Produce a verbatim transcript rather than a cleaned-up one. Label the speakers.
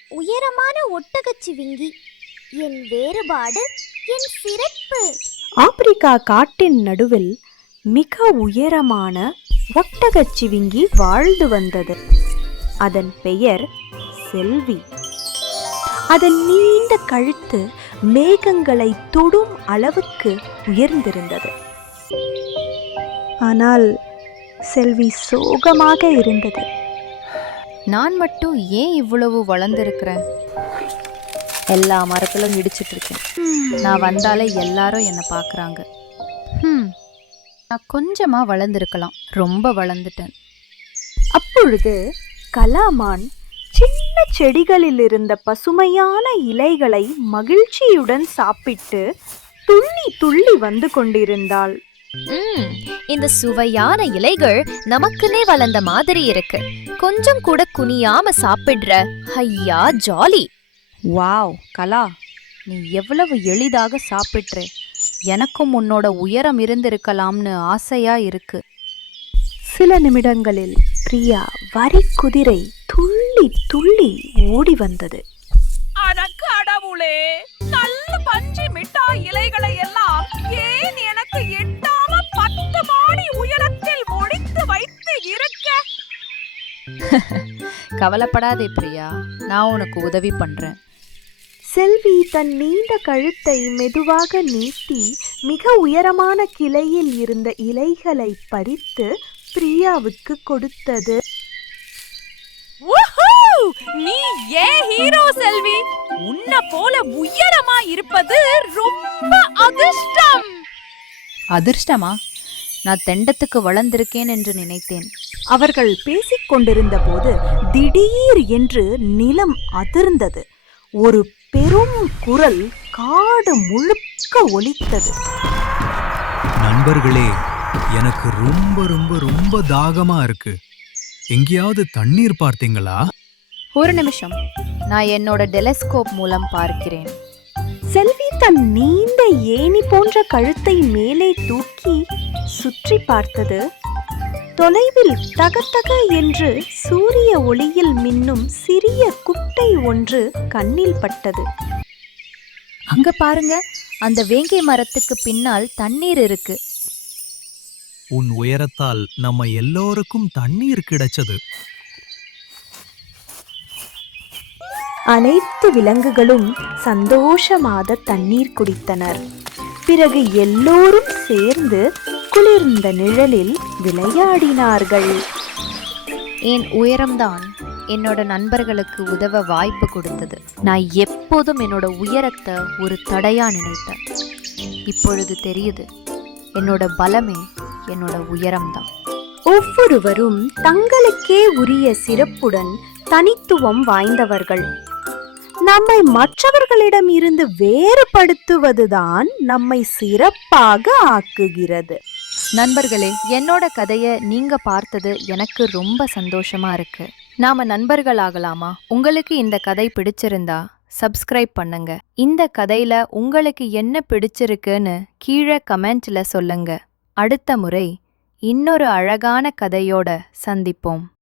Speaker 1: உயரமான ஒட்டகச்சிவிங்கி. என் வேறுபாடு, என் சிறப்பு.
Speaker 2: ஆப்பிரிக்கா காட்டின் நடுவில் மிக உயரமான ஒட்டகச்சிவிங்கி வாழ்ந்து வந்தது. அதன் பெயர் செல்வி. அதன் நீண்ட கழுத்து மேகங்களை தொடும் அளவுக்கு உயர்ந்திருந்தது. ஆனால் செல்வி சோகமாக இருந்தது.
Speaker 3: நான் மட்டும் ஏன் இவ்வளவு வளர்ந்துருக்கிறேன்? எல்லா மரத்திலும் இடிச்சிட்டு இருக்கேன். நான் வந்தாலே எல்லாரும் என்னை பார்க்குறாங்க. ம் நான் கொஞ்சமா வளர்ந்துருக்கலாம், ரொம்ப வளர்ந்துட்டேன்.
Speaker 2: அப்பொழுது கலாமான் சின்ன செடிகளில் இருந்த பசுமையான இலைகளை மகிழ்ச்சியுடன் சாப்பிட்டு துள்ளி துள்ளி வந்து கொண்டிருந்தாள்.
Speaker 4: ம் இந்த சுவையான இலைகள் நமக்குன்னே வளர்ந்த மாதிரி இருக்கு. கொஞ்சம் கூட குனியாம சாப்பிடுற. ஐயா ஜாலி.
Speaker 3: வாவ் கலா, நீ எவ்வளவு எளிதாக சாப்பிட்ற. எனக்கும் உன்னோட உயரம் இருந்திருக்கலாம்னு ஆசையா இருக்கு.
Speaker 2: சில நிமிடங்களில் பிரியா வரி குதிரை துள்ளி துள்ளி ஓடி வந்தது.
Speaker 5: கடவுளே, நல்ல பஞ்சு மிட்டாய் இலைகளை எல்லாம் ஏன் எனக்கு எட்டாம பத்து மாடி உயரத்தில் ஒழித்து வைத்து இருக்க?
Speaker 3: கவலைப்படாதே பிரியா, நான் உனக்கு உதவி பண்றேன்.
Speaker 2: செல்வி தன் நீண்ட கழுத்தை மெதுவாக நீட்டி மிக உயரமான கிளையில் இருந்த இலைகளை பறித்து பிரியாவுக்கு கொடுத்தது.
Speaker 5: நீ ஏன் ஹீரோ செல்வி? உன்னை போல உயரமா இருப்பது ரொம்ப அதிர்ஷ்டம்.
Speaker 3: அதிர்ஷ்டமா? நான் தெண்டத்துக்கு வளர்ந்திருக்கேன் என்று நினைத்தேன்.
Speaker 2: அவர்கள் பேசிக் கொண்டிருந்த போது திடீர் என்று நிலம் அதிர்ந்தது. ஒரு பெரும் குரல் காடு முழுக்க ஒலித்தது.
Speaker 6: நண்பர்களே, எனக்கு ரொம்ப ரொம்ப ரொம்ப தாகமா இருக்கு. எங்கேயாவது தண்ணீர் பார்த்தீங்களா?
Speaker 3: ஒரு நிமிஷம், நான் என்னோட டெலஸ்கோப் மூலம் பார்க்கிறேன்.
Speaker 2: செல்வி தன் நீண்ட ஏணி போன்ற கழுத்தை மேலே தூக்கி சுற்றி பார்த்தது. தொலைவில் தகத்தக என்று சூரிய ஒளியில் மின்னும் சிறிய குட்டை ஒன்று கண்ணில் பட்டது.
Speaker 3: அங்க பாருங்க, அந்த வேங்கை மரத்துக்கு பின்னால் தண்ணீர் இருக்கு.
Speaker 6: உன் உயரத்தால் நம்ம எல்லோருக்கும் தண்ணீர் கிடைச்சது.
Speaker 2: அனைத்து விலங்குகளும் சந்தோஷமாக தண்ணீர் குடித்தனர். பிறகு எல்லோரும் சேர்ந்து குளிர்ந்த நிழலில் விளையாடினார்கள்.
Speaker 3: என் உயரம்தான் என்னோட நண்பர்களுக்கு உதவ வாய்ப்பு கொடுத்தது. நான் எப்போதும் என்னோட உயரத்தை ஒரு தடையா நினைத்தேன். இப்பொழுது தெரியுது, என்னோட பலமே என்னோட உயரம்தான்.
Speaker 2: ஒவ்வொருவரும் தங்களுக்கே உரிய சிறப்புடன் தனித்துவம் வாய்ந்தவர்கள். நம்மை மற்றவர்களிடம் இருந்து வேறுபடுத்துவதுதான் நம்மை சிறப்பாக ஆக்குகிறது.
Speaker 3: நண்பர்களே, என்னோட கதையை நீங்க பார்த்தது எனக்கு ரொம்ப சந்தோஷமா இருக்கு. நாம நண்பர்கள் ஆகலாமா? உங்களுக்கு இந்த கதை பிடிச்சிருந்தா சப்ஸ்கிரைப் பண்ணுங்க. இந்த கதையில உங்களுக்கு என்ன பிடிச்சிருக்குன்னு கீழே கமெண்ட்ல சொல்லுங்க. அடுத்த முறை இன்னொரு அழகான கதையோட சந்திப்போம்.